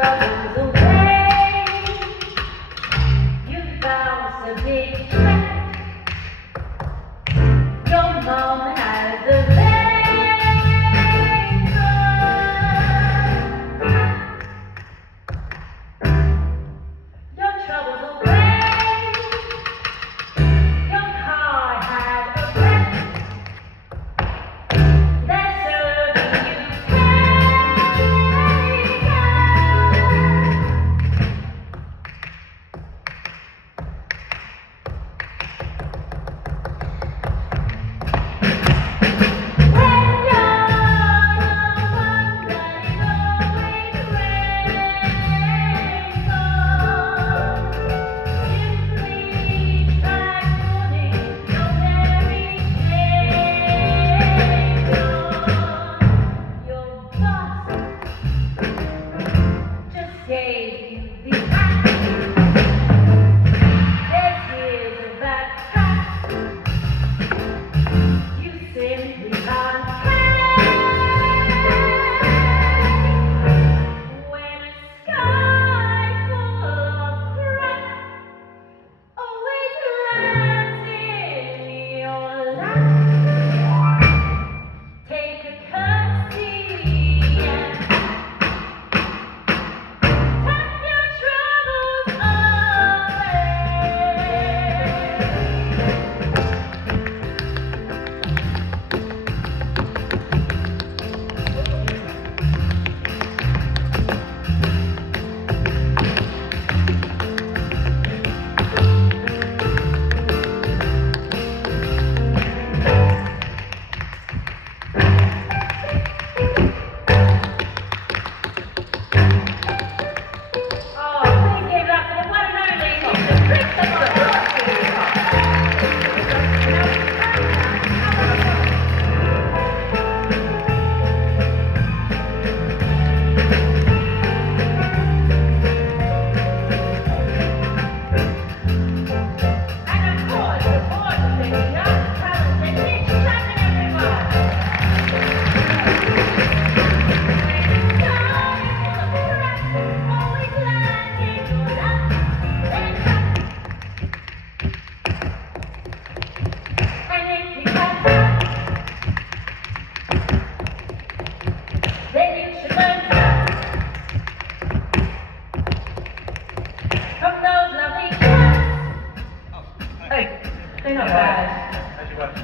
troubles away. You found a big track. Your mom has the your troubles away. Your car had a wreck. They're serving you gave you the act. There's years of that track. You simply can't take. When a sky full of crap always lands in your lap, take a curtsy and they're not bad. How'd you work?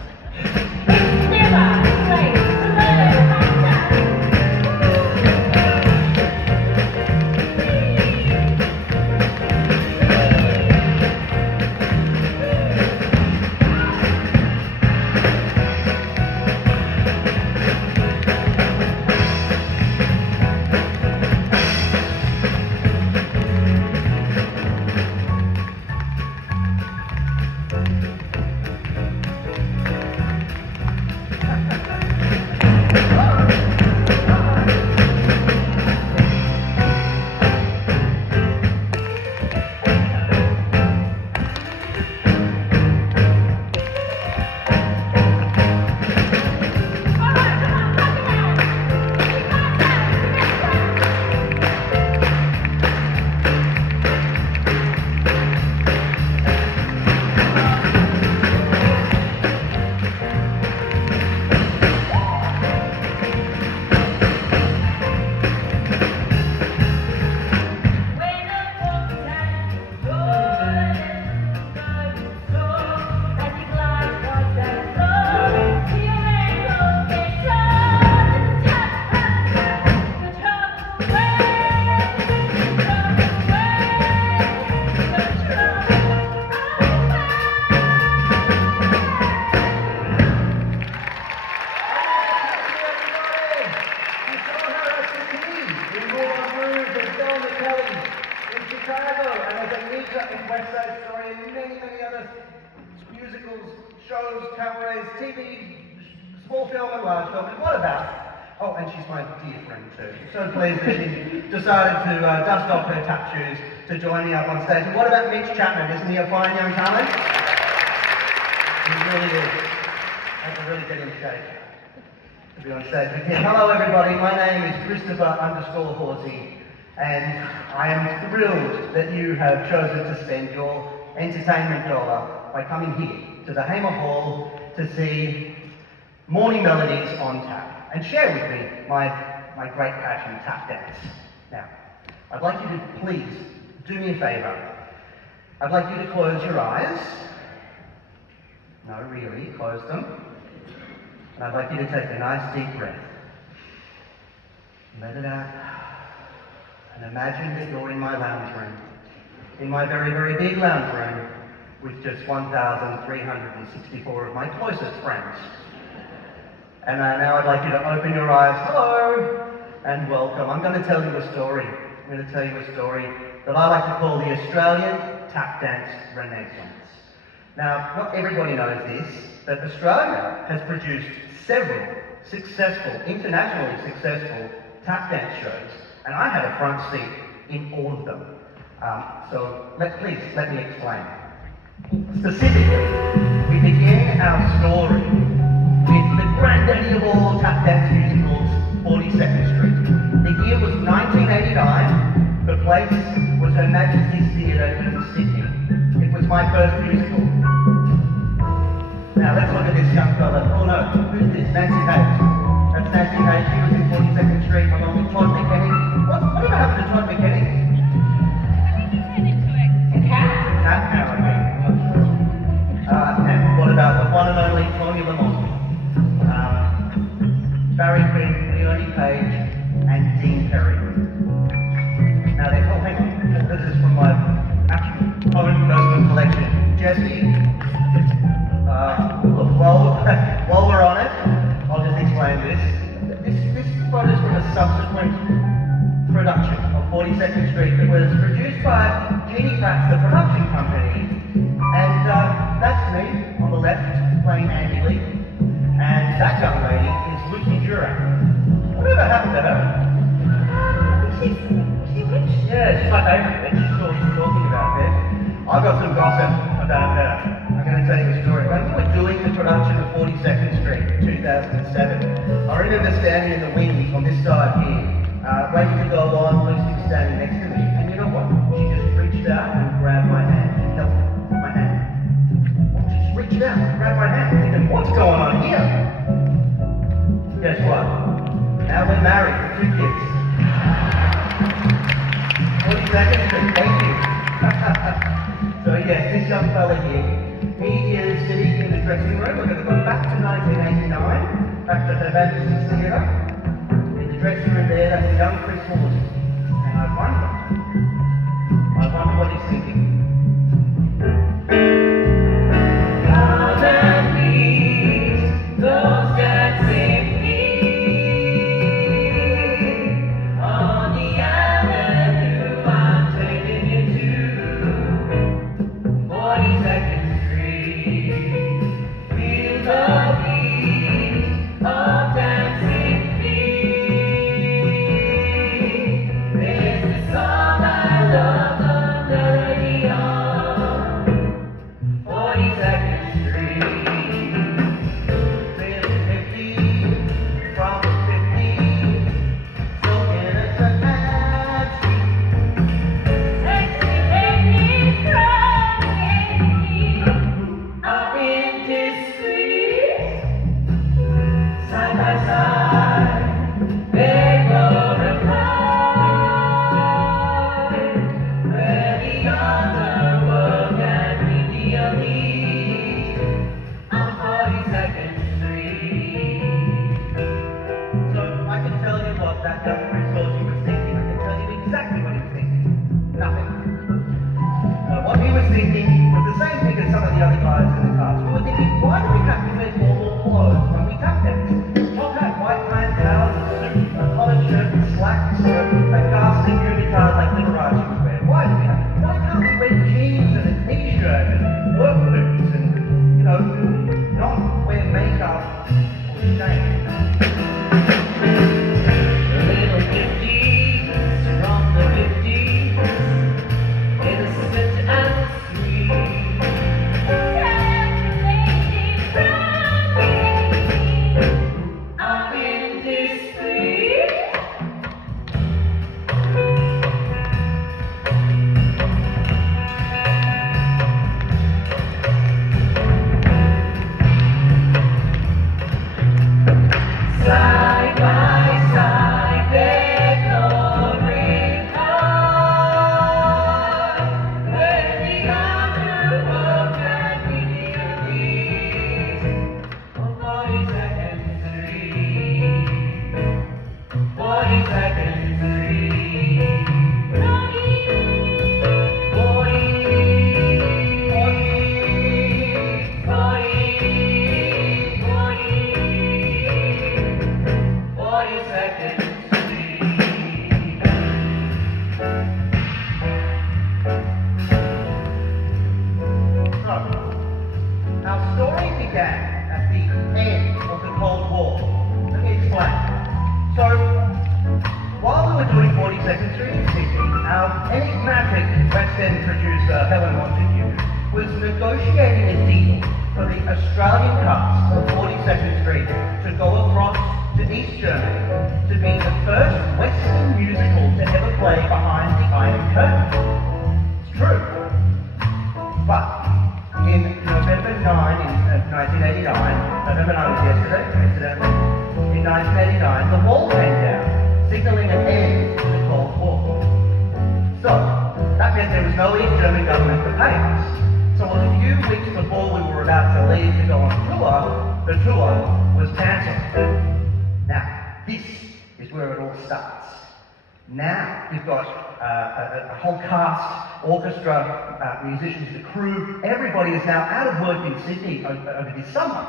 West Side Story and many other musicals, shows, cabarets, TV, small film and large film. And what about? Oh, and she's my dear friend too. So pleased that she decided to dust off her tap shoes to join me up on stage. And what about Mitch Chapman? Isn't he a fine young talent? He really is. I can really get in shape to be on stage with him. Hello everybody, my name is Christopher _Horsey. And I am thrilled that you have chosen to spend your entertainment dollar by coming here to the Hamer Hall to see Morning Melodies on tap and share with me my great passion, tap dance. Now, I'd like you to please do me a favour. I'd like you to close your eyes. No, really, close them. And I'd like you to take a nice deep breath. Let it out. And imagine that you're in my lounge room. In my very, very big lounge room with just 1,364 of my closest friends. And now I'd like you to open your eyes. Hello, and welcome. I'm going to tell you a story. I'm going to tell you a story that I like to call the Australian Tap Dance Renaissance. Now, not everybody knows this, but Australia has produced several successful, internationally successful tap dance shows, and I had a front seat in all of them. Please let me explain. Specifically, we begin our story with the granddaddy of all tap dance musicals, 42nd Street. The year was 1989. The place was Her Majesty's Theatre in Sydney. It was my first musical. Now let's look at this young fella. Oh no, who's this? Nancy Hayes. That's Nancy Hayes. She was in 42nd Street along with Todd McKenny. Whatever happened to Todd McKenny? A cat. Cat now, okay. And what about the one and only Tony Lamont? Barry Quinn, Leonie Page, and Dean Perry. Now hang on. This is from my actual own personal collection. Jesse, look, while we're on it, I'll just explain this. This photo is from a subsequent production of 42nd Street that was produced by Jeannie Pratt's The Production Company. And that's me on the left playing Andy Lee. And that young lady is Lucy Duran. Whatever happened to her? She's rich. Yeah, she's my favourite bitch. She's all she's talking about there. I've got some gossip about her. I'm going to tell you a story. When we were doing the production of 42nd Street in 2007, I remember standing in the wings on this side here, waiting to go on. Lucy was standing next to me. And you know what? She just reached out and grabbed my hand. She held my hand. She just reached out and grabbed my hand. Thinking, what's going on here? Guess what? Now we're married with 2 kids. 42nd Street, thank you. So yes, this young fella here, he is sitting in the dressing room. We're going to go back to 1989, back to Her Majesty's Theatre. In the dressing room there, that's young Chris Hawley. And I wonder what he's thinking. Come and meet those dancing feet on the avenue. I'm taking you to 42nd Street. Feel the beat of dancing feet. It's the song I love, the melody of enigmatic West End producer Helen Montague was negotiating a deal for the Australian cast of 42nd Street to go across to East Germany to be the first Western musical to ever play behind the Iron Curtain. It's true. But in November 9 in 1989, November 9 was yesterday, coincidentally, in 1989, the wall came down, signalling an end to the Cold War. So, that meant there was no East German government to pay us. So a few weeks before we were about to leave to go on tour, the tour was cancelled. Now, this is where it all starts. Now, you've got a whole cast, orchestra, musicians, the crew, everybody is now out of work in Sydney over this summer.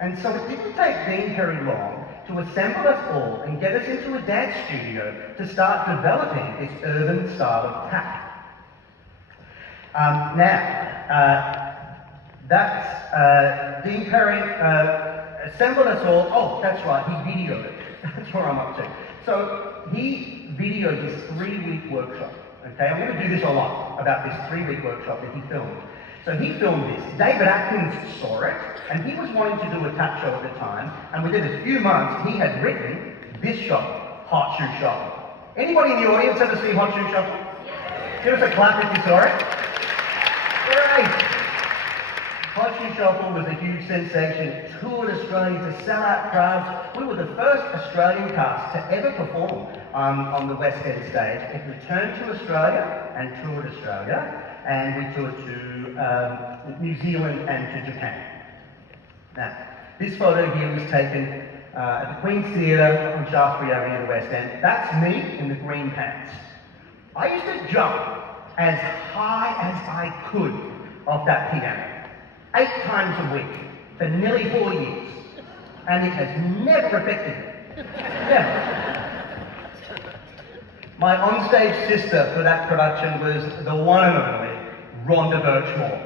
And so it didn't take Dean very long to assemble us all and get us into a dance studio to start developing this urban style of tap. Dean Perry assembled us all. Oh, that's right, he videoed it. That's what I'm up to. So he videoed this 3-week workshop. Okay, I'm going to do this a lot about this 3-week workshop that he filmed. So he filmed this. David Atkins saw it, and he was wanting to do a tap show at the time. And within a few months, he had written this show, Hot Shoe Shuffle. Anybody in the audience ever see Hot Shoe Shuffle? Give us a clap if you saw it. Great. Hot Shoe Shuffle was a huge sensation. It toured Australia to sell out crowds. We were the first Australian cast to ever perform on the West End stage. It returned to Australia and toured Australia, and we toured to New Zealand and to Japan. Now, this photo here was taken at the Queen's Theatre on Shaftesbury Avenue in the West End. That's me in the green pants. I used to jump as high as I could off that piano, 8 times a week for nearly 4 years, and it has never affected me. Never. My onstage sister for that production was the one and only Rhonda Birchmore.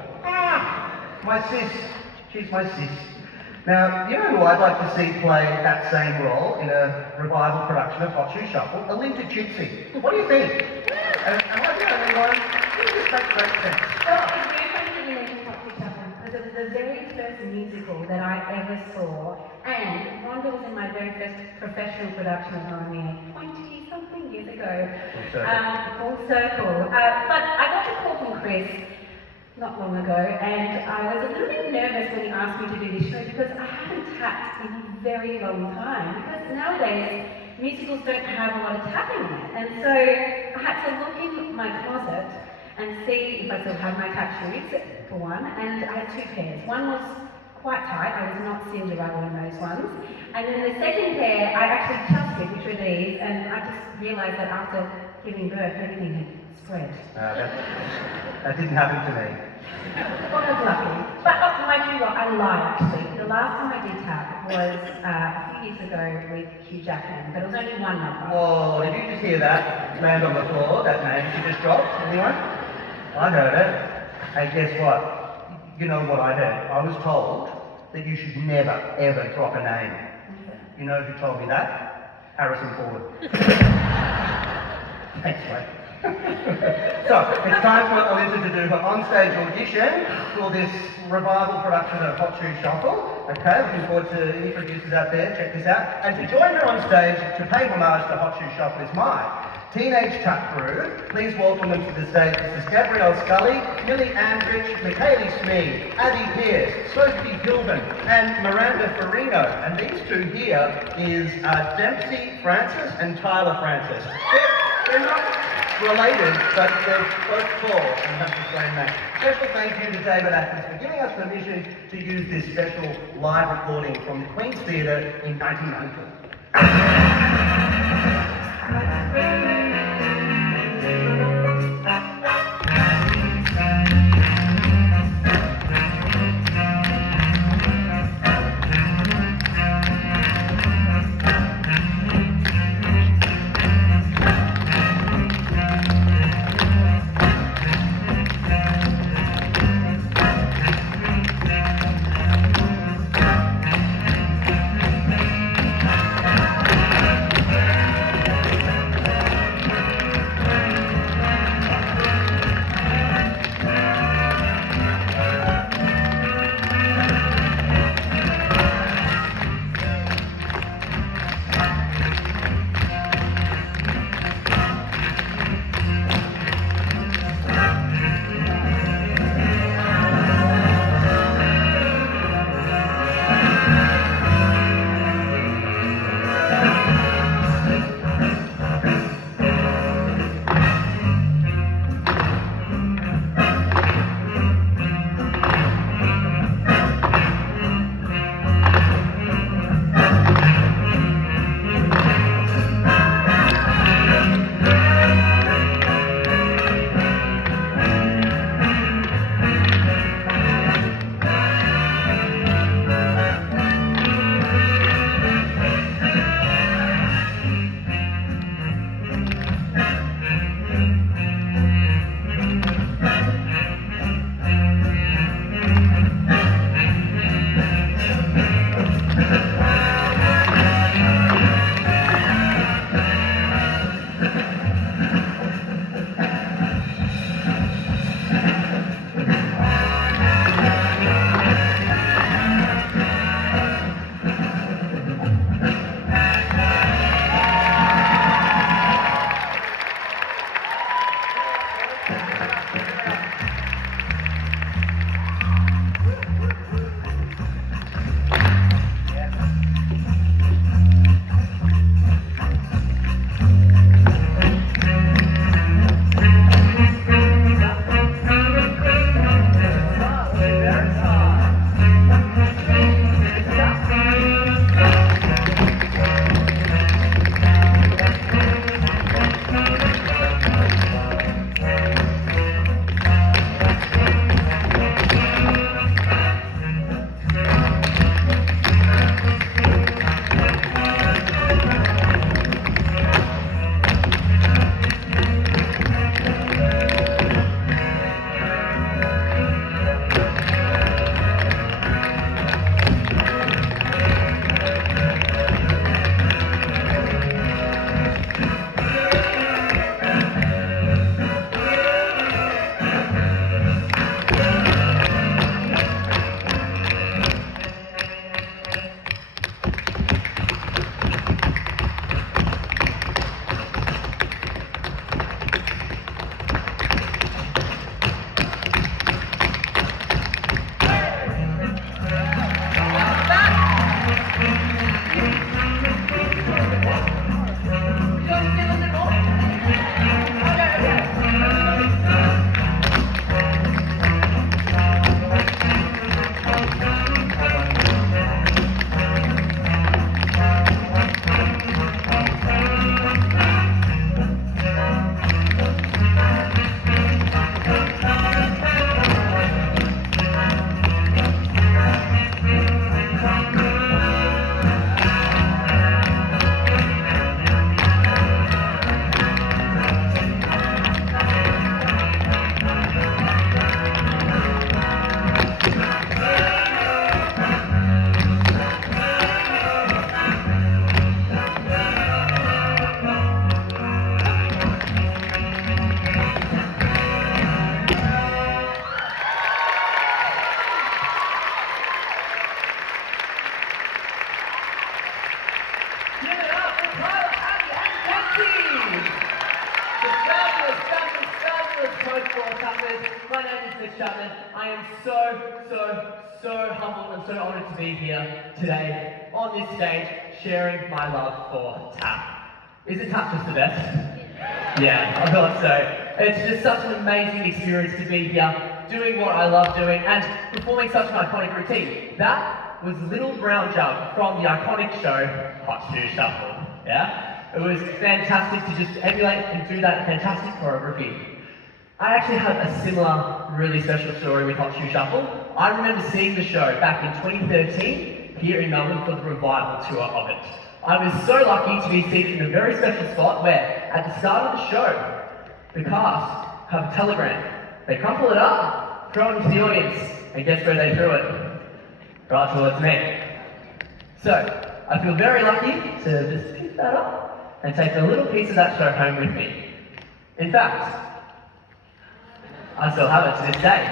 My sis. She's my sis. Now, you know who I'd like to see play that same role in a revival production of Hot Shoe Shuffle? Alinta Chitsey. What do you think? Am I the only one? This makes great sense. Well, it's very funny that you mentioned Hot Shoe Shuffle, because it was the very first musical that I ever saw, and Rhonda was in my very first professional production of Romeo 20-something years ago. Full circle. But I got a call from Chris not long ago, and I was a little bit nervous when he asked me to do this show because I haven't tapped in a very long time. Because nowadays, musicals don't have a lot of tapping in it. And so I had to look in my closet and see if I still had my tap shoes, for one, and I had 2 pairs. One was quite tight, I was not Cinderella in those ones. And then the second pair, I actually trusted, which were these, and I just realised that after giving birth, everything had spread. That didn't happen to me. Well, I was lucky. But mind you what, I lied actually. The last time I did tap was a few years ago with Hugh Jackman, but it was only one number. Whoa, did you just hear that land on the floor, that name she just dropped? Anyone? I heard it. Hey, guess what? You know what I heard? I was told that you should never, ever drop a name. You know who told me that? Harrison Ford. Thanks, mate. So, it's time for Alinta to do her onstage audition for this revival production of Hot Shoe Shuffle. Okay, looking forward to any producers out there, check this out. And to join her on stage to pay homage to Hot Shoe Shuffle is my teenage tap crew. Please welcome them to the stage. This is Gabrielle Scully, Millie Andrich, Michaeli Smee, Abby Pearce, Sophie Gilbin, and Miranda Farino. And these 2 here is Dempsey Francis and Tyler Francis. They're not related, but they're both tall and have the same name. Special thank you to David Atkins for giving us permission to use this special live recording from the Queen's Theatre in 1990. Michael Chapman. My name is Mitch Chapman. I am so humbled and so honoured to be here today on this stage sharing my love for tap. Isn't tap just the best? Yeah, I thought so. It's just such an amazing experience to be here, doing what I love doing, and performing such an iconic routine. That was Little Brown Jug from the iconic show Hot Shoe Shuffle. Yeah? It was fantastic to just emulate and do that fantastic choreography. I actually have a similar, really special story with Hot Shoe Shuffle. I remember seeing the show back in 2013 here in Melbourne for the revival tour of it. I was so lucky to be seated in a very special spot where, at the start of the show, the cast have a telegram. They crumple it up, throw it into the audience, and guess where they threw it? Right towards me. So, I feel very lucky to just pick that up and take a little piece of that show home with me. In fact, I still have it to this day.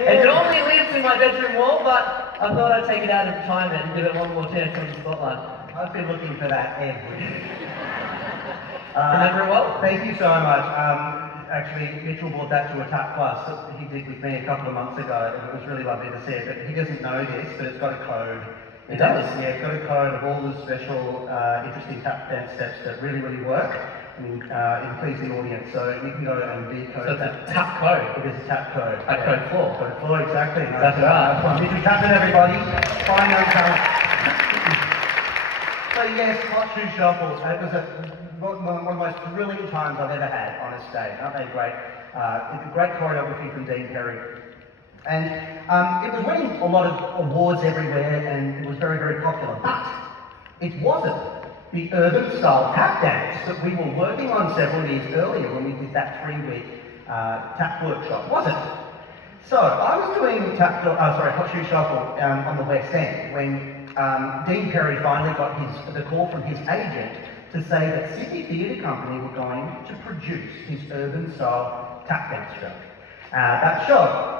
It normally lives in my bedroom wall, but I thought I'd take it out of retirement and give it one more chance on the spotlight. I've been looking for that every day. Remember it well? Thank you so much. Actually, Mitchell brought that to a Tap Plus that he did with me a couple of months ago, and it was really lovely to see it. But he doesn't know this, but it's got a code. It does? Yeah, it's got a code of all the special, interesting tap dance steps that really, really work and please the audience. So you can go and decode So it's that. a tap code. It is a tap code. A code 4. Code 4, exactly. That's right. Mitchell Chapman, everybody. Fine young talent. So yes, Hot Shoe Shuffle. It was one of the most thrilling times I've ever had on a stage. Aren't they great? Great choreography from Dean Perry. And it was winning a lot of awards everywhere, and it was very, very popular. But it wasn't the urban style tap dance that we were working on several years earlier when we did that 3-week tap workshop, was it? So I was doing Hot Shoe Shuffle on the West End when Dean Perry finally got the call from his agent to say that Sydney Theatre Company were going to produce his urban style tap dance show. That show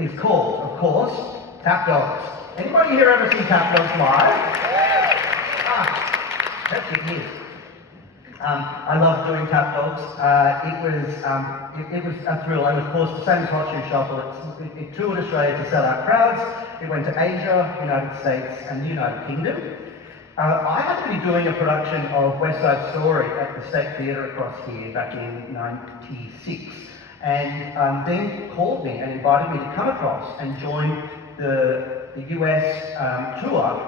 is called, of course, Tap Dogs. Anybody here ever see Tap Dogs live? That's it, yes. I love doing Tap Dogs. It was a thrill, and of course, the same as Hot Shoe Shuffle, it toured Australia to sell out crowds. It went to Asia, United States, and the United Kingdom. I happened to be doing a production of West Side Story at the State Theatre across here back in '96. And Dean called me and invited me to come across and join the US tour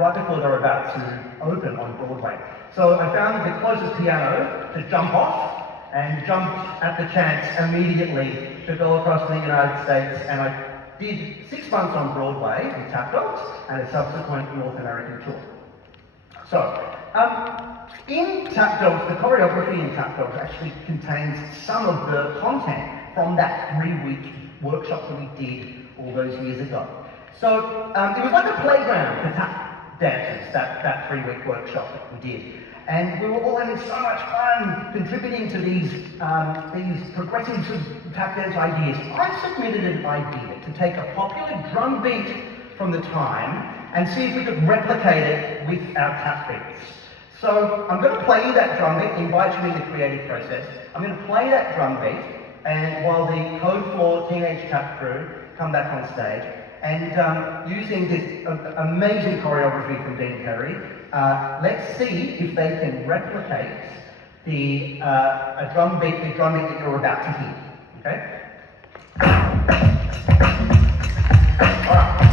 right before they were about to open on Broadway. So I found the closest piano to jump off and jumped at the chance immediately to go across to the United States, and I did 6 months on Broadway with Tap Dogs and a subsequent North American tour. So, in Tap Dogs, the choreography in Tap Dogs actually contains some of the content from that 3-week workshop that we did all those years ago. So, it was like a playground for tap dancers, that 3-week workshop that we did. And we were all having so much fun contributing to these progressive sort of tap dance ideas. I submitted an idea to take a popular drum beat from the time and see if we could replicate it with our tap beats. So I'm going to play you that drum beat, invite you in the creative process. I'm going to play that drum beat, and while the Code 4 Teenage Tap crew come back on stage, and using this amazing choreography from Dean Perry, let's see if they can replicate the drum beat that you're about to hear. Okay? All right.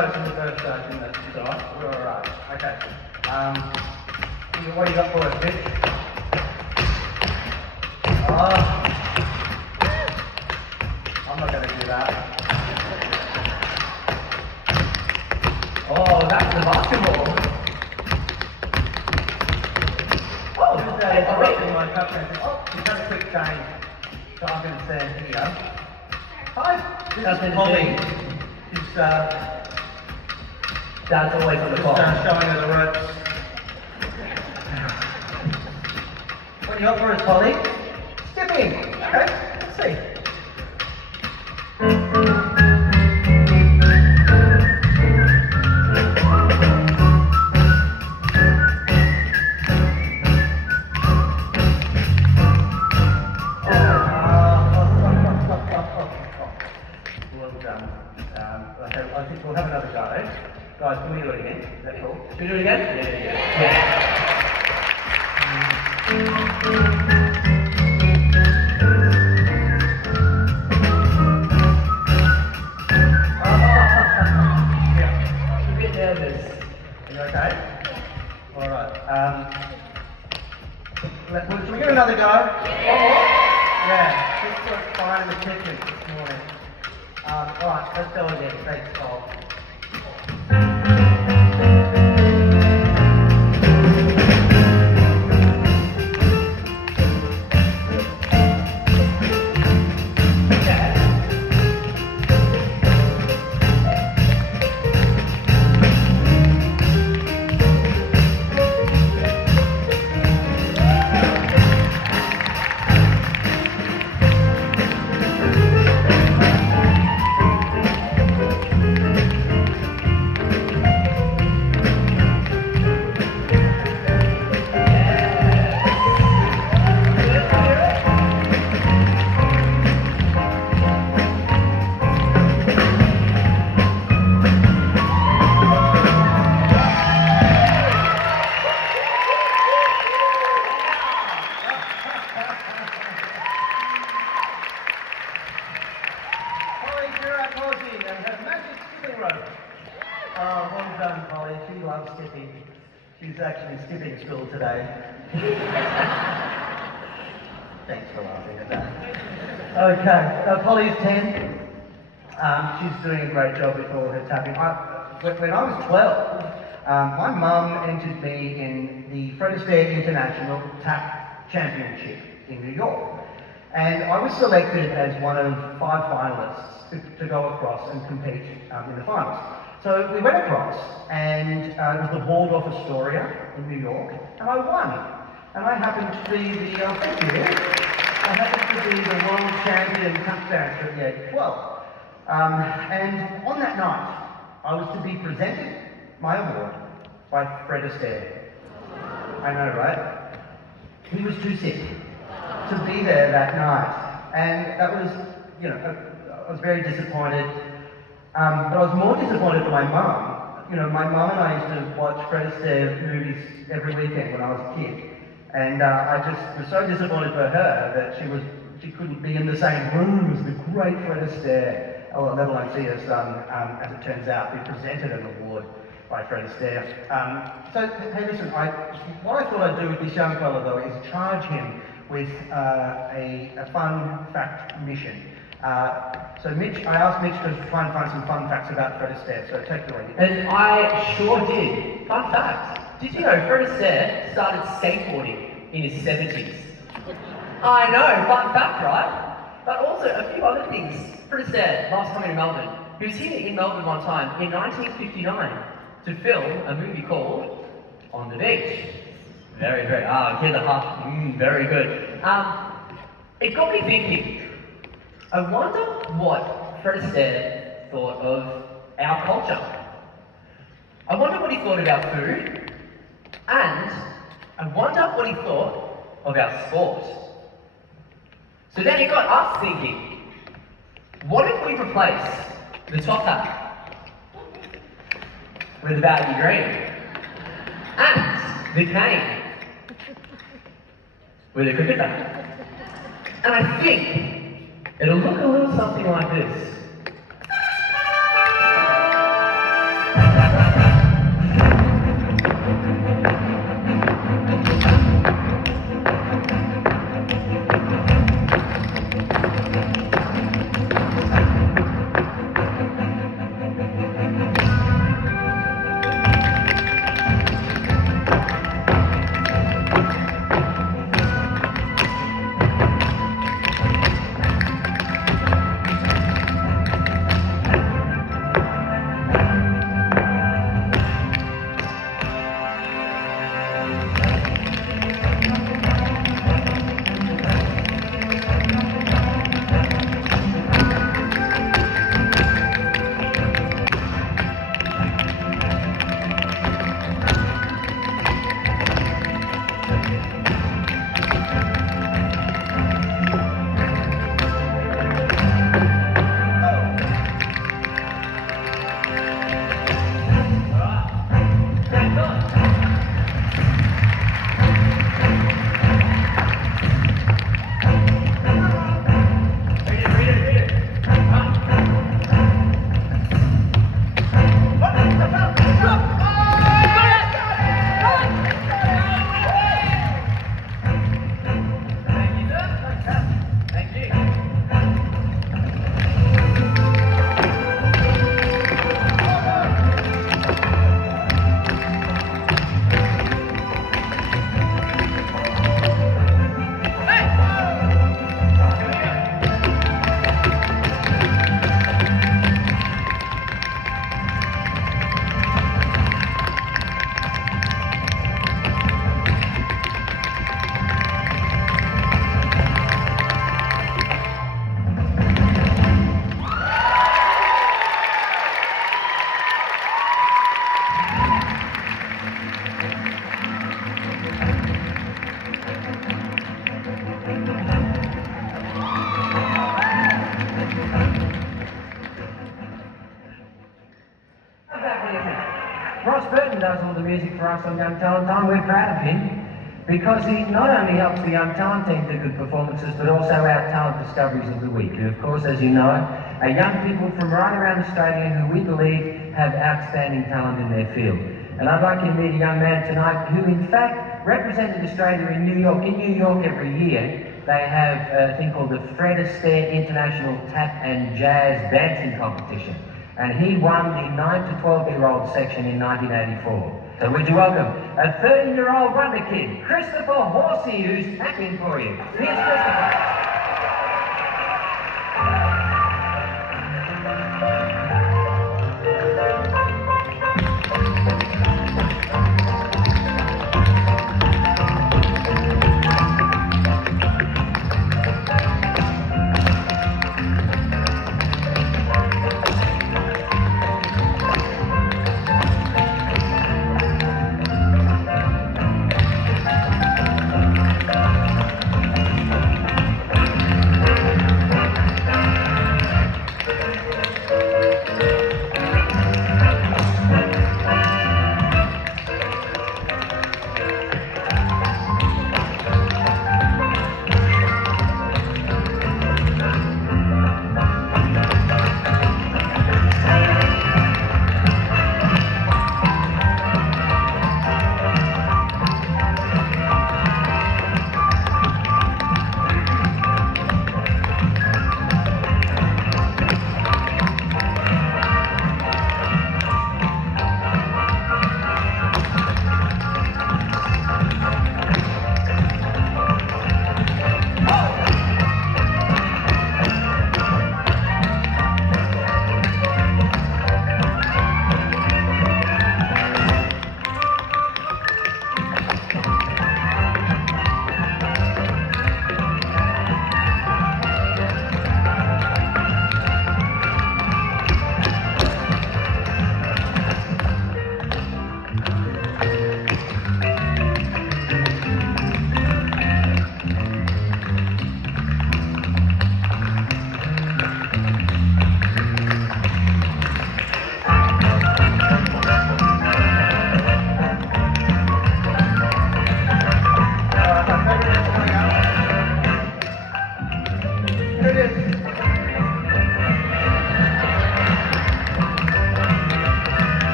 notes in the first stage, didn't it? It's alright. We're alright. Okay. What do you got for us, Mitch? Oh. I'm not going to do that. Oh, that's the basketball. Oh, Just interrupting my cup and oh, just have a quick change. So I'm going to stand here. Hi, this That's is it, Polly. Jane. She's Dad's always on the clock. showing her the ropes. What do you got for us, Polly? Skipping. Okay, let's see. Well done. Okay, I think we'll have another go. Guys, can we do it again? Is that cool? Should we do it again? Yeah. Yeah. I'm a bit nervous. You okay? Alright. Should we give it another go? Yeah. This was fine in the kitchen this morning. Alright, let's go again. Thanks, Paul. Polly Kirakosi and her magic skipping rope. Oh, well done, Polly. She loves skipping. She's actually skipping school today. Thanks for laughing at that. Okay, Polly's 10. She's doing a great job with all her tapping. When I was 12, my mum entered me in the Fred Astaire International Tap Championship in New York. And I was selected as one of 5 finalists to go across and compete in the finals. So we went across, and it was the Waldorf Astoria in New York, and I won. And I happened to be the, thank you, I happened to be the world champion tap dancer at the age of 12. And on that night, I was to be presented my award by Fred Astaire. I know, right? He was too sick to be there that night. And that was, I was very disappointed. But I was more disappointed for my mum. My mum and I used to watch Fred Astaire movies every weekend when I was a kid. And I just was so disappointed for her that she couldn't be in the same room as the great Fred Astaire. Let alone see us, as it turns out, be presented an award by Fred Astaire. So, hey, listen, what I thought I'd do with this young fellow, though, is charge him with a fun fact mission. So Mitch, I asked Mitch to try and find some fun facts about Fred Astaire, so take it away. And I sure did. Fun fact. Did you know Fred Astaire started skateboarding in his 70s? I know, fun fact, right? But also a few other things. Fred Astaire loves coming to Melbourne. He was here in Melbourne one time in 1959 to film a movie called On the Beach. Very, hear the heart. Very good. It got me thinking. I wonder what Fred Astaire thought of our culture. I wonder what he thought about food, and I wonder what he thought of our sport. So then it got us thinking, what if we replace the top hat with a baggy green, and the cane with a cricket bat? And I think it'll look a little something like this. the music for us on Young Talent Time. We're proud of him because he not only helps the Young Talent team do good performances, but also our Talent Discoveries of the Week, who of course, as you know, are young people from right around Australia who we believe have outstanding talent in their field. And I'd like you to meet a young man tonight who in fact represented Australia in New York. In New York every year, they have a thing called the Fred Astaire International Tap and Jazz Dancing Competition. And he won the 9 to 12-year-old section in 1984. So would you welcome a 13-year-old wonder kid, Christopher Horsey, who's tapping for you. Here's Christopher.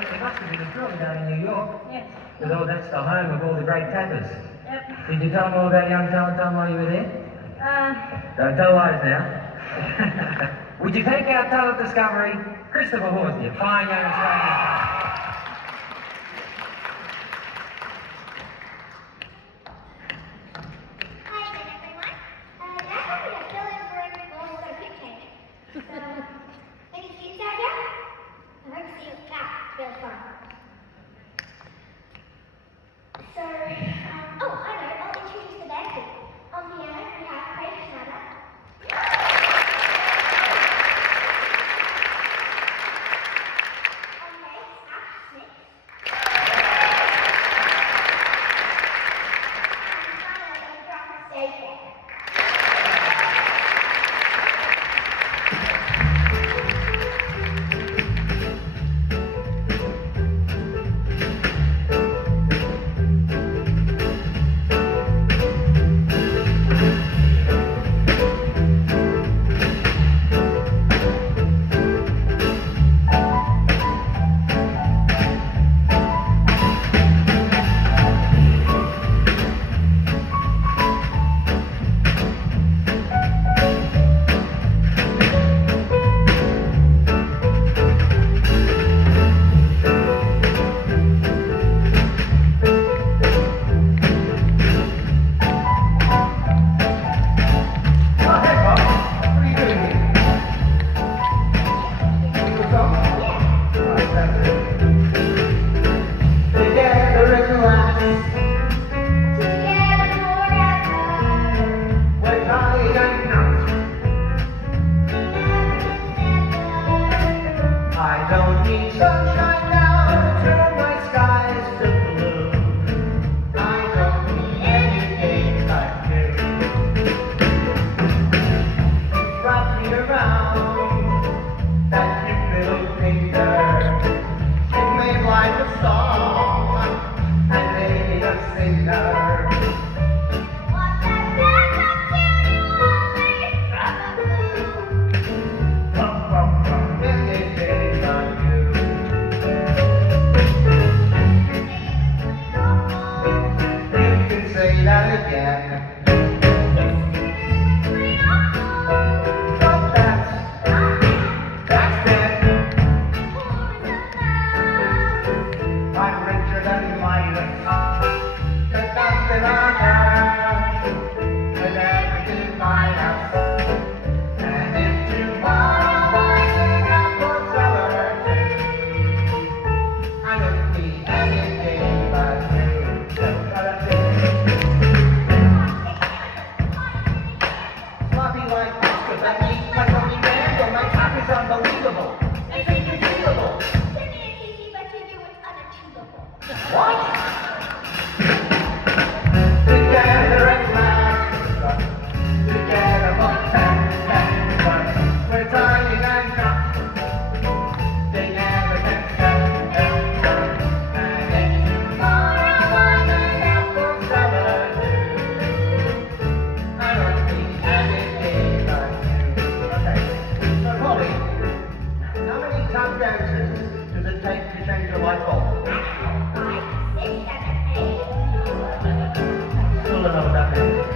It must have been a thrill down in New York. Yes. Because that's the home of all the great tappers. Yep. Did you tell them all about Young Talent Time while you were there? Don't tell lies now. Would you take our talent discovery, Christopher Horsey, a fine young Australian? So, oh, I know, I'll introduce the band. On piano, we have Craig Schneider. On bass, Ash Smith. And finally, on drums, Dave Beck. around. That cute little finger, she made like a song, and made a singer. What the heck Anything but you. You can say that again. But that's it. I'm richer than Midas. There's nothing on earth that ever define us. And if tomorrow morning I was cellar too, I don't need anything but you. Sloppy like Oscar, that means my tummy man, my tap is unbelievable. It's inconceivable. What? Together at last, together for 10 but we're tiny and not. They never can tell. And if tomorrow morning apple cellar too, I don't need anything but you. Okay, so Polly, how many tap dances does it take to change a light bulb? Still don't know what that means.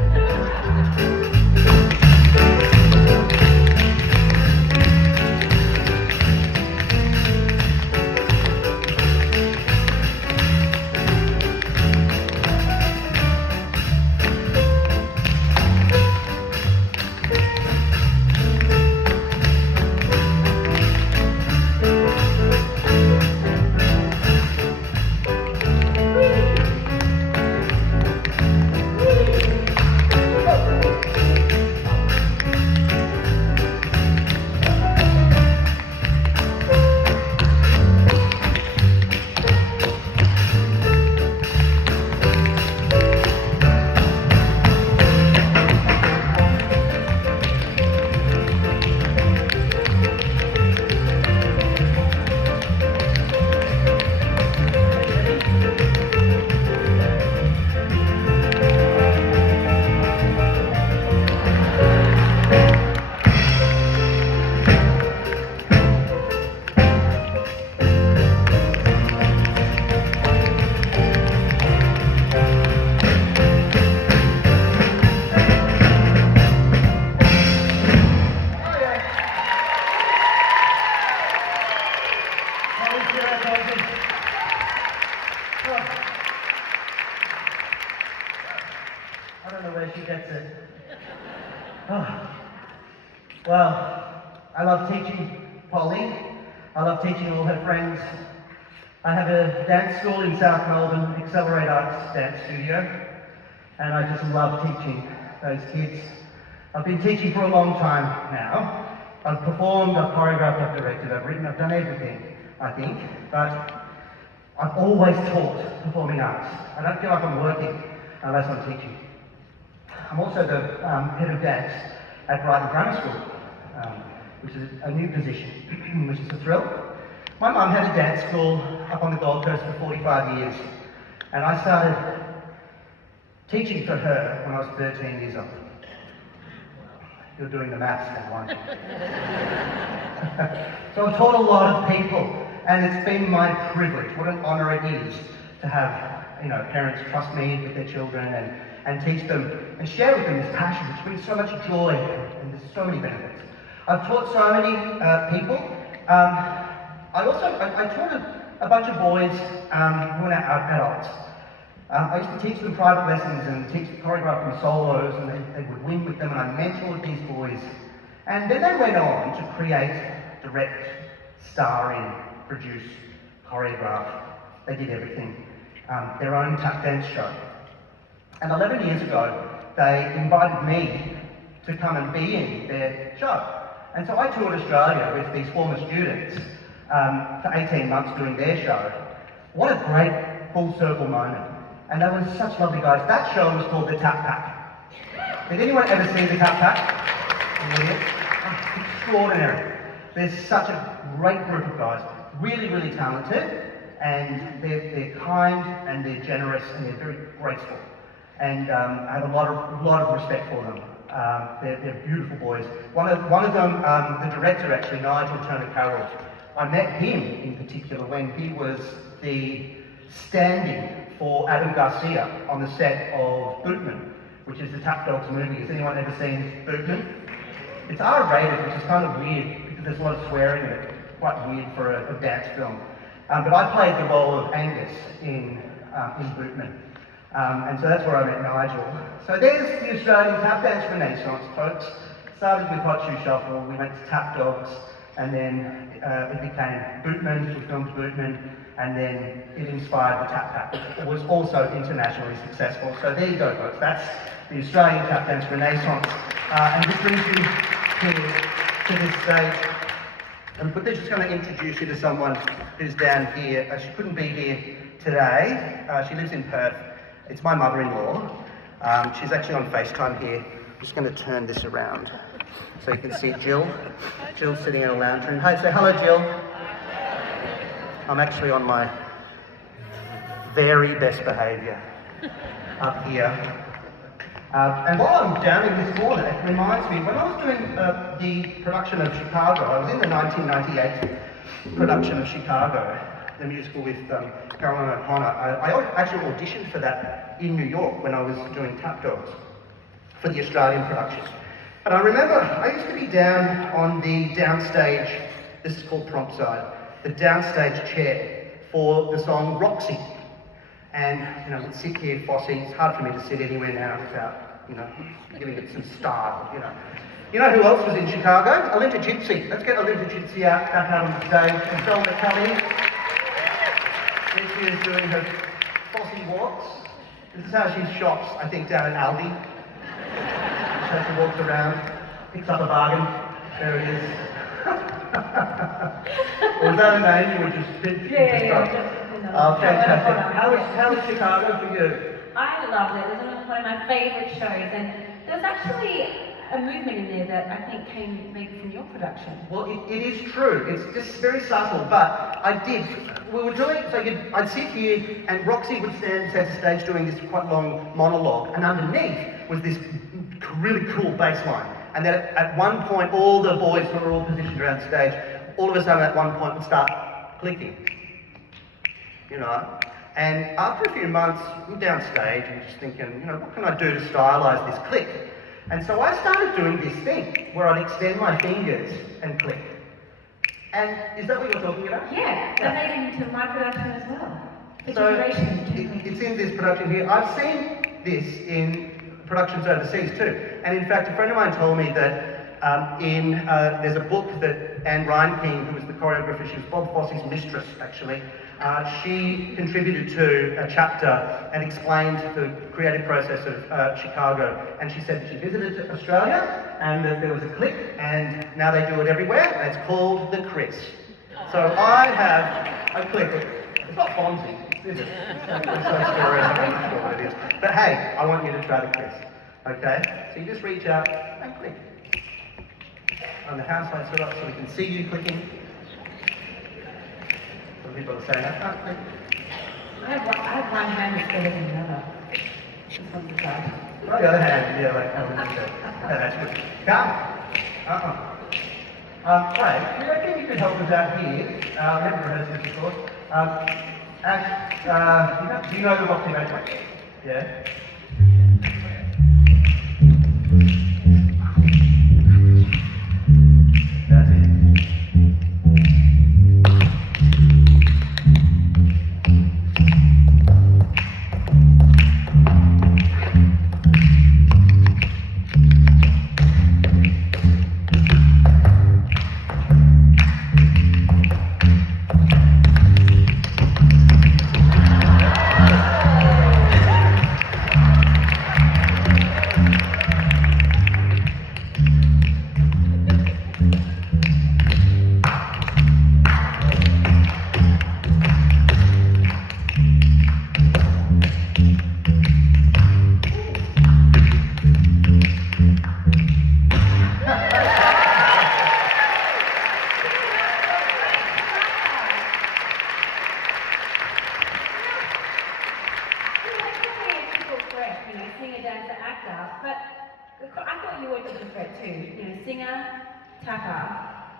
I don't know where she gets it. Oh. Well, I love teaching Polly. I love teaching all her friends. I have a dance school in South Melbourne, Accelerate Arts Dance Studio, and I just love teaching those kids. I've been teaching for a long time now. I've performed, I've choreographed, I've directed, I've written, I've done everything, I think, but I've always taught performing arts. I don't feel like I'm working unless I'm teaching. I'm also the head of dance at Brighton Grammar School, which is a new position, which is a thrill. My mum had a dance school up on the Gold Coast for 45 years, and I started teaching for her when I was 13 years old. You're doing the maths now, aren't you? So I've taught a lot of people, and it's been my privilege. What an honour it is to have, parents trust me with their children and teach them and share with them this passion, which brings so much joy and there's so many benefits. I've taught so many people. I taught a bunch of boys who are now adults. I used to teach them private lessons and teach choreograph them solos, and they would win with them, and I mentored these boys. And then they went on to create, direct, star in, produce, choreograph. They did everything. Their own tap dance show. And 11 years ago, they invited me to come and be in their show. And so I toured Australia with these former students for 18 months doing their show. What a great full circle moment. And they were such lovely guys. That show was called The Tap Pack. Did anyone ever see The Tap Pack? extraordinary. There's such a great group of guys, really, really talented, and they're kind and they're generous and they're very graceful. And I have a lot of respect for them. They're beautiful boys. One of them, the director actually, Nigel Turner Carroll, I met him in particular when he was the stand-in for Adam Garcia on the set of Bootman, which is the Tap Dogs movie. Has anyone ever seen Bootman? It's R-rated, which is kind of weird because there's a lot of swearing in it. Quite weird for a dance film. But I played the role of Angus in Bootman. And so that's where I met Nigel. So there's the Australian tap dance renaissance, folks. Started with Hot Shoe Shuffle, we went to Tap Dogs, and then it became Bootman, we filmed Bootman, and then it inspired the Tap Tap, which was also internationally successful. So there you go, folks. That's the Australian tap dance renaissance. And this brings you to this stage. And we're just going to introduce you to someone who's down here. She couldn't be here today. She lives in Perth. It's my mother-in-law. She's actually on FaceTime here. I'm just going to turn this around so you can see Jill. Jill's sitting in a lounge room. Hey, say hello, Jill. I'm actually on my very best behaviour up here. And while I'm down in this corner, it reminds me, when I was doing the production of Chicago, I was in the 1998 production of Chicago, the musical with Caroline O'Connor. I actually auditioned for that in New York when I was doing Tap Dogs for the Australian production. And I remember I used to be down on the downstage, this is called prompt side, the downstage chair for the song Roxy. And, you know, we'd sit here, Fosse, it's hard for me to sit anywhere now without, you know, giving it some style, you know. You know who else was in Chicago? Alinta Gypsy. Let's get Alinta Gypsy back out on the stage and tell her Kelly. Here she is doing her Fosse walks. This is how she shops, I think, down at Aldi. So she walks around, picks up a bargain. There it is. Was that a name you were just Yeah. Oh, fantastic. How was Chicago for you? I loved it. It was one of my favourite shows, and there was actually a movement in there that I think came maybe from your production. Well, it is true. It's just very subtle, but we were doing, I'd sit here and Roxy would stand center stage doing this quite long monologue, and underneath was this really cool bass line. And then at one point, all the boys who were all positioned around stage, all of a sudden at one point would start clicking. You know, and after a few months, I'm downstage and just thinking, you know, what can I do to stylize this click? And so I started doing this thing where I'd extend my fingers and click. And is that what you're talking about? Yeah, that made it into my production as well. The So generation. it's in this production here. I've seen this in productions overseas too. And in fact, a friend of mine told me that there's a book that Anne Reinking, who was the choreographer, she was Bob Fosse's mistress actually, she contributed to a chapter and explained the creative process of Chicago. And she said that she visited Australia and that there was a click, and now they do it everywhere, and it's called the Chris. So I have a click. It's not Fonzie, is it? It's so scary, I'm not sure what it is. But hey, I want you to try the Chris. Okay? So you just reach out and click. On the house lights are up so we can see you clicking. Some people are saying, I can't click. I have one hand that's better than the other. Just on the side. On the other hand, yeah, like, okay, that's good. Come. Craig, do you reckon you could help us out here? We haven't rehearsed this, of course. Ash, do you know the Roxy Matrix? Yeah? That's it.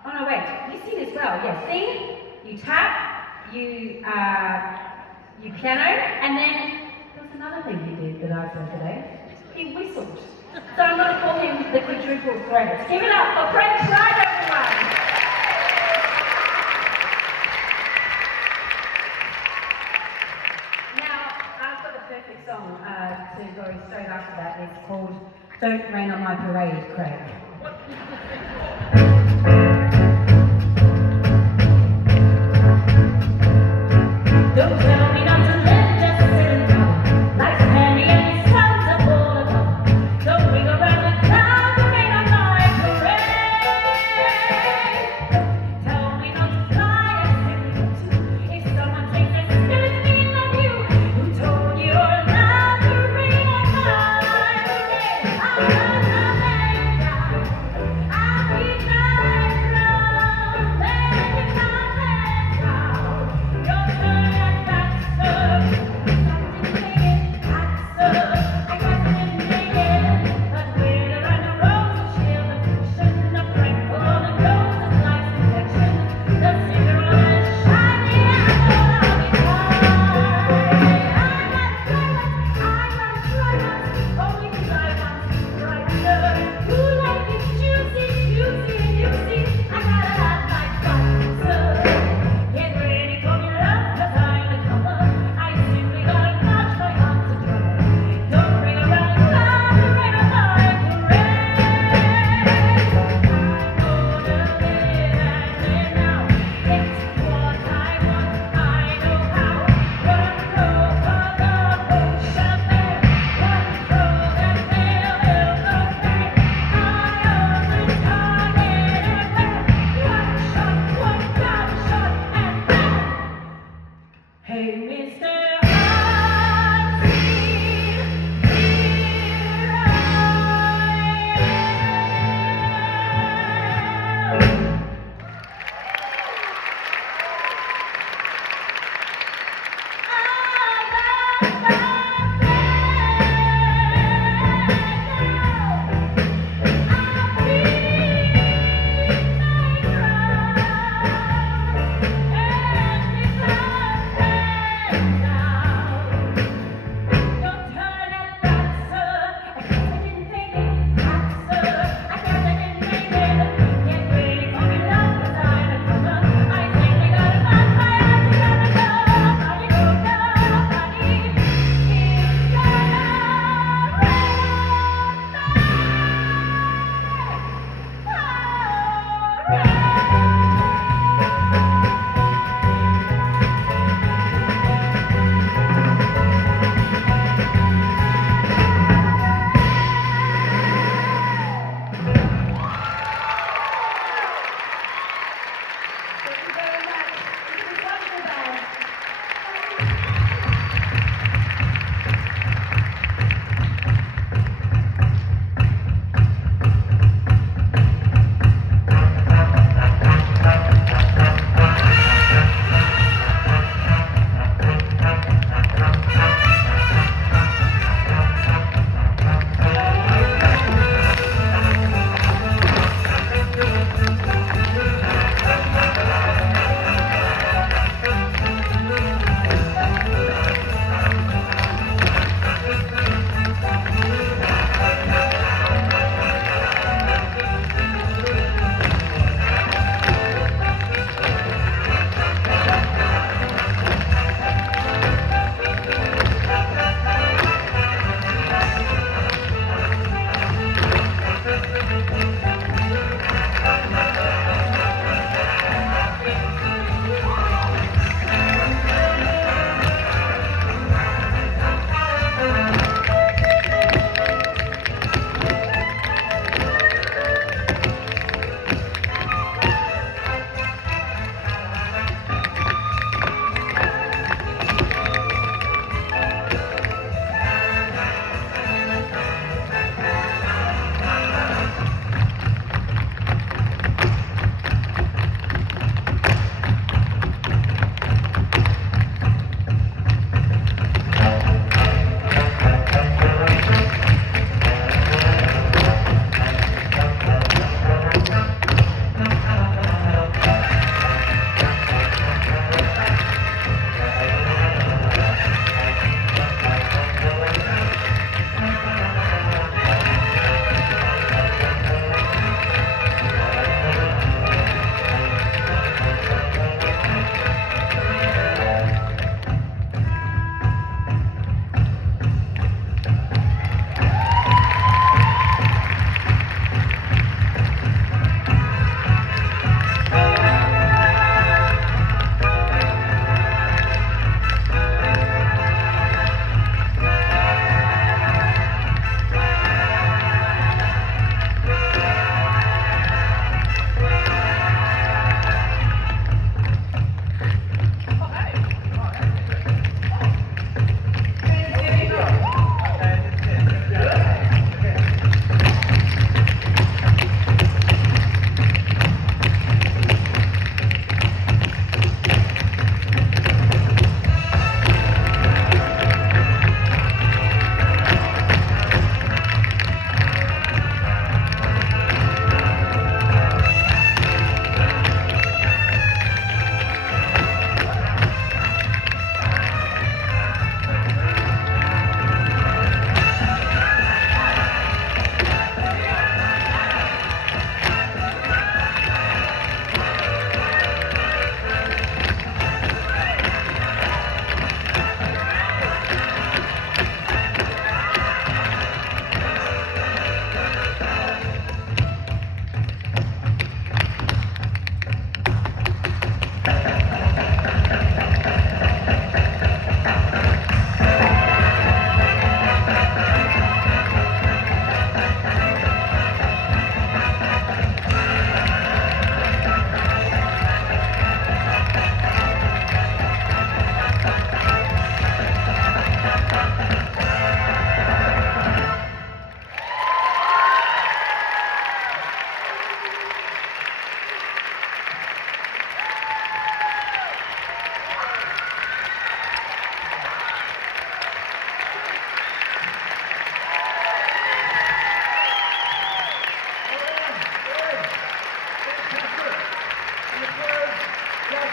Oh no, wait, you sing as well. Yeah, sing, you tap, you piano, and then there was another thing you did that I saw today. You whistled. So I'm going to call him the quadruple threat. Give it up for French Knight, everyone! Now, I've got the perfect song to go straight after that. It's called Don't Rain on My Parade, Craig. Don't tell me not to live, just sit and go. Like candy and it sounds a full of love. Don't ring around the cloud, the rain on my parade. Tell me not to fly, I said we got to. If someone takes their spirit, mean of you. Who told you you're allowed to rain on my parade? I'm gonna make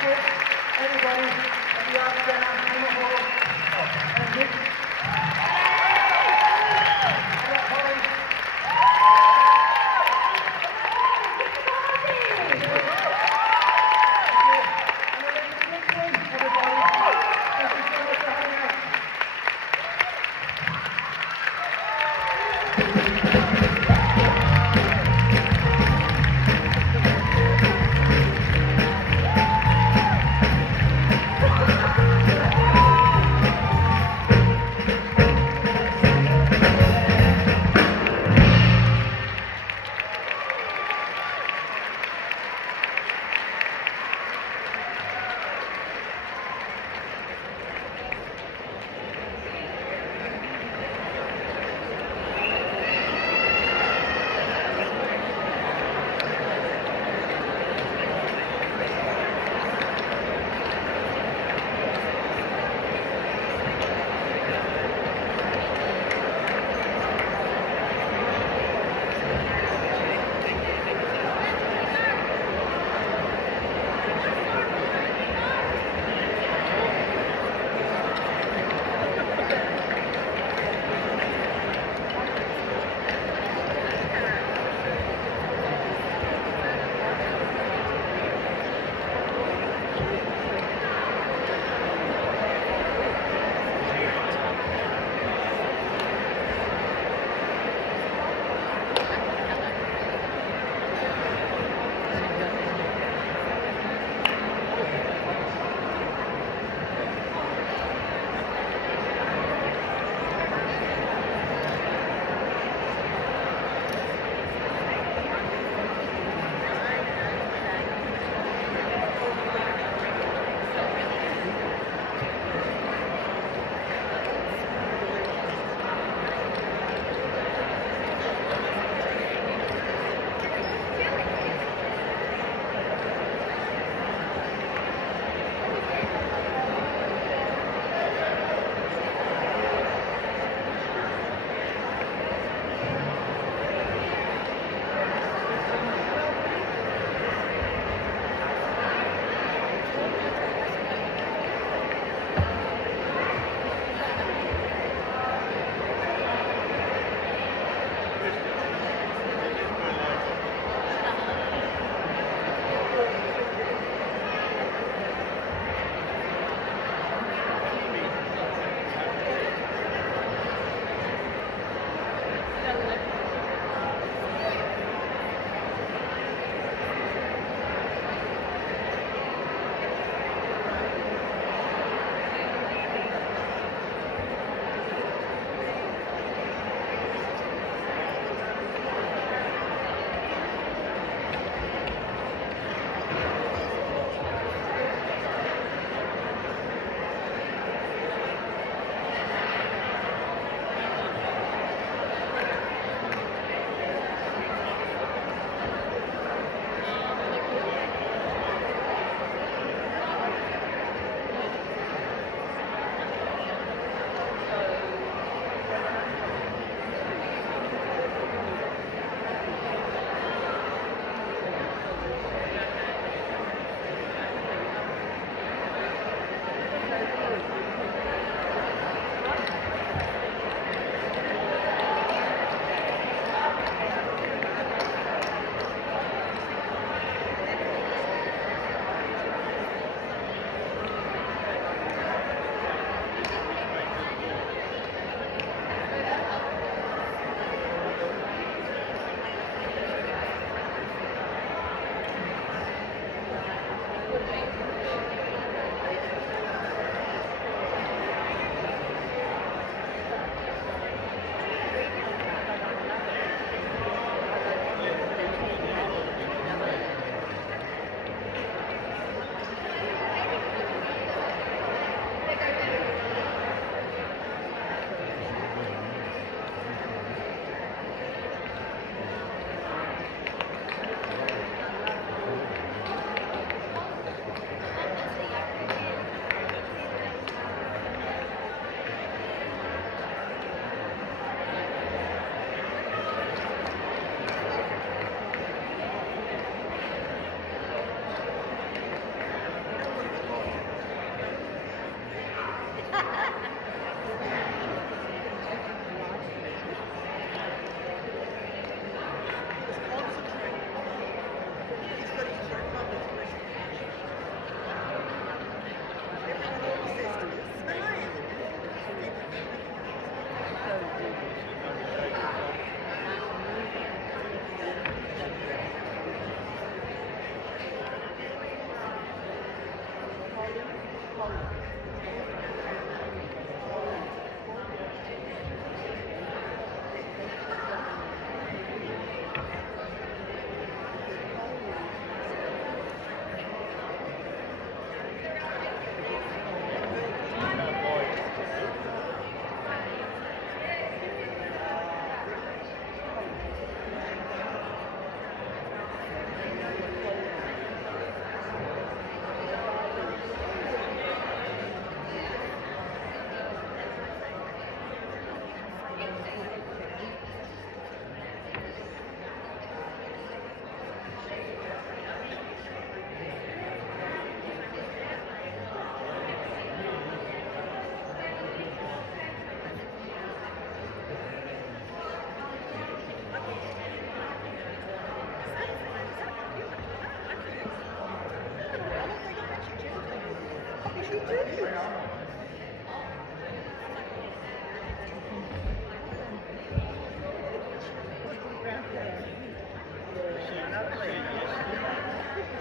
quick. Everybody at the Arts Centre, Hammer Hall. Oh, and Nick. How about Holly?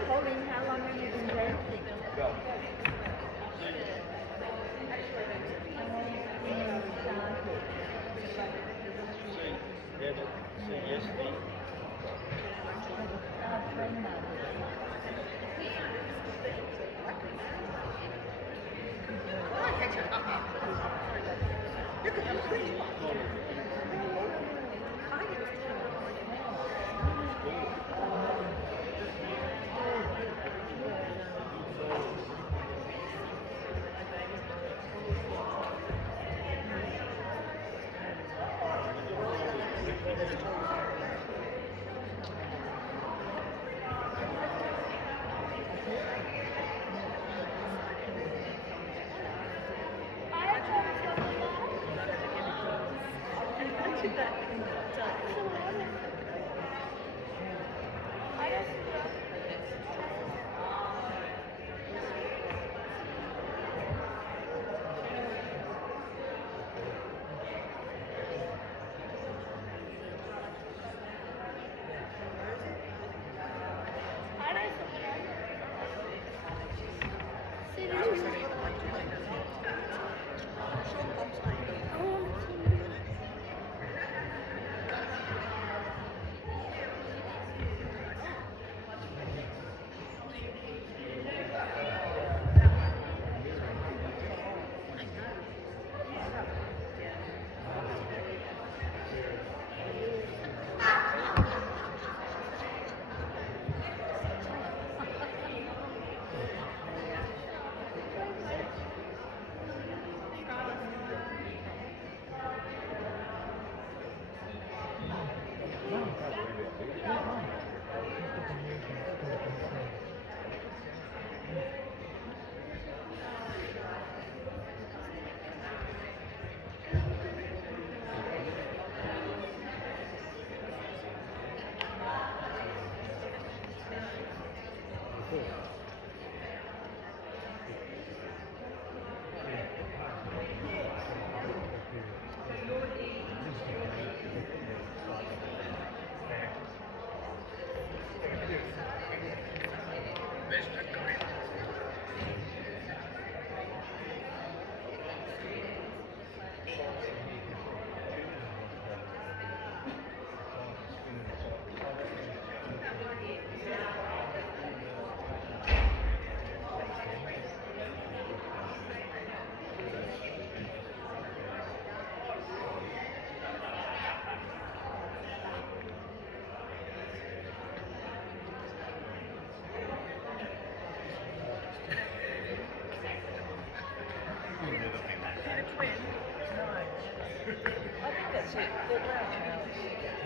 Pauline, how long have you been there?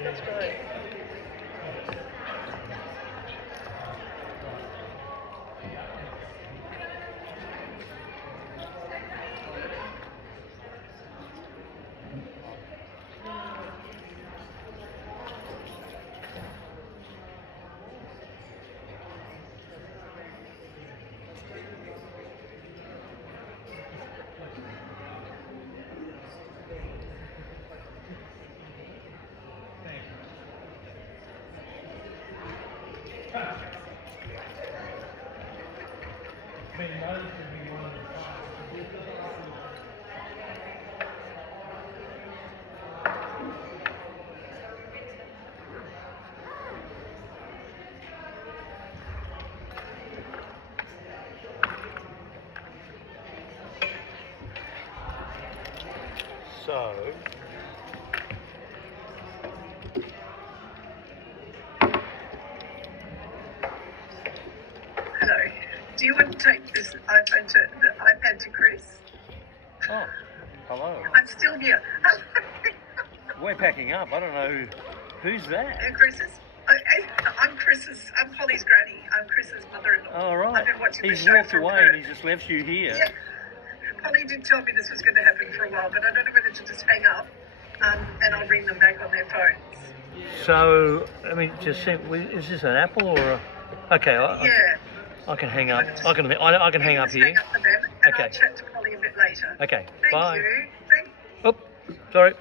That's great. So, Hello. Do you want to take this iPad to Chris? oh, hello. I'm still here. We're packing up. I don't know who's that. I'm Polly's granny. I'm Chris's mother-in-law. Oh, right. I've been watching the He's show walked from away her. and he just left you here. Yeah. Polly did tell me this was going to happen for a while, but I don't know whether to just hang up and I'll ring them back on their phones. So, I mean, is this an apple or a... Okay, Yeah. I can hang up. I can hang up Just here. hang up for them, and Okay. I'll chat to Polly a bit later. Okay, Thank bye. you. Thank Oh, sorry.